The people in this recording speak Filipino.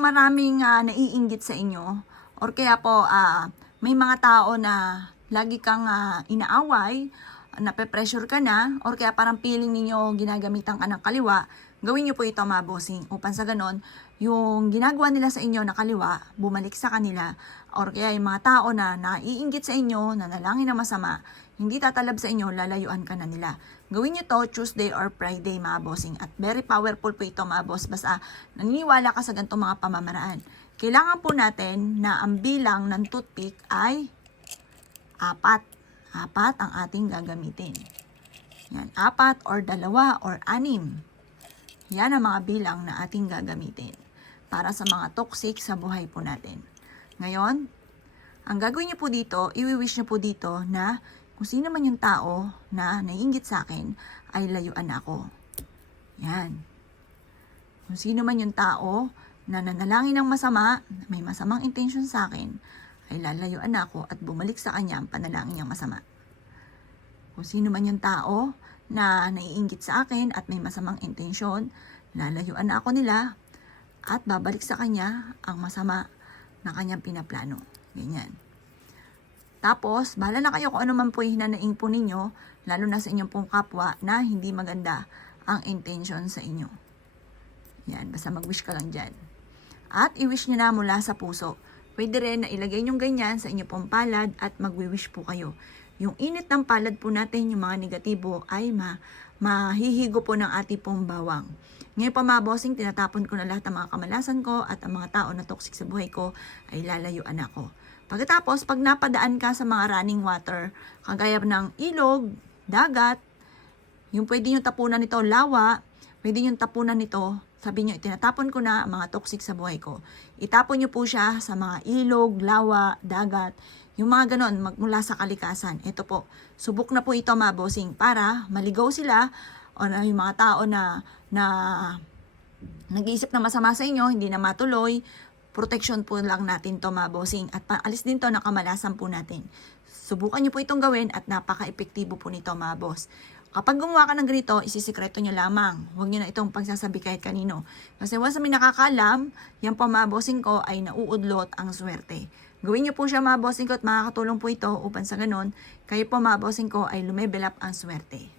maraming naiinggit sa inyo, or kaya po may mga tao na lagi kang inaaway, nape-pressure ka na, or kaya parang feeling ninyo ginagamitan ka ng kaliwa, gawin nyo po ito mga bossing. Upang sa ganon, yung ginagawa nila sa inyo na kaliwa, bumalik sa kanila, or kaya yung mga tao na naiinggit sa inyo, na nalangin na masama, hindi tatalab sa inyo, lalayuan ka na nila. Gawin nyo to Tuesday or Friday mga bossing. At very powerful po ito mga boss. Basta naniniwala ka sa ganitong mga pamamaraan. Kailangan po natin na ang bilang ng toothpick ay 4. 4 ang ating gagamitin. Yan, 4 or 2 or 6. Yan ang mga bilang na ating gagamitin para sa mga toxic sa buhay po natin. Ngayon, ang gagawin nyo po dito, i-wish nyo po dito na kung sino man yung tao na naiinggit sa akin, ay layuan ako. Yan. Kung sino man yung tao na nanalangin ng masama, may masamang intention sa akin, ay lalayuan ako at bumalik sa kanya ang panalangin niyang masama. Kung sino man yung tao na naiinggit sa akin at may masamang intensyon, lalayuan na ako nila at babalik sa kanya ang masama na kanyang pinaplano. Ganyan. Tapos, bahala na kayo kung ano man po yung hinanaing po ninyo, lalo na sa inyong pong kapwa na hindi maganda ang intention sa inyo. Yan, basta mag-wish ka lang dyan. At i-wish nyo na mula sa puso. Pwede rin na ilagay nyo ganyan sa inyong pong palad at mag-wish po kayo. Yung init ng palad po natin, yung mga negatibo, ay mahihigo po ng ating pong bawang. Ngayon pa mga bossing, tinatapon ko na lahat ng mga kamalasan ko at ang mga tao na toxic sa buhay ko ay lalayuan ako. Pagkatapos, pag napadaan ka sa mga running water, kagaya ng ilog, dagat, yung pwede nyo tapunan nito, lawa, pwede nyo tapunan nito, sabi nyo, itinatapon ko na ang mga toxic sa buhay ko. Itapon nyo po siya sa mga ilog, lawa, dagat, yung mga ganon, magmula sa kalikasan. Ito po, subok na po ito mga bossing para maligaw sila o na yung mga tao na nag-iisip na masama sa inyo, hindi na matuloy, protection po lang natin to mga bossing at paalis din to ng kamalasan po natin. Subukan nyo po itong gawin at napaka-epektibo po nito mga boss. Kapag gumawa ka ng ganito, isisikreto nyo lamang. Huwag nyo na itong pagsasabi kahit kanino. Kasi once na may nakakalam, yan po mga bossing ko ay nauudlot ang swerte. Gawin nyo po siya mga bossing ko at makakatulong po ito upang sa ganon, kayo po mga bossing ko ay lumevel up ang swerte.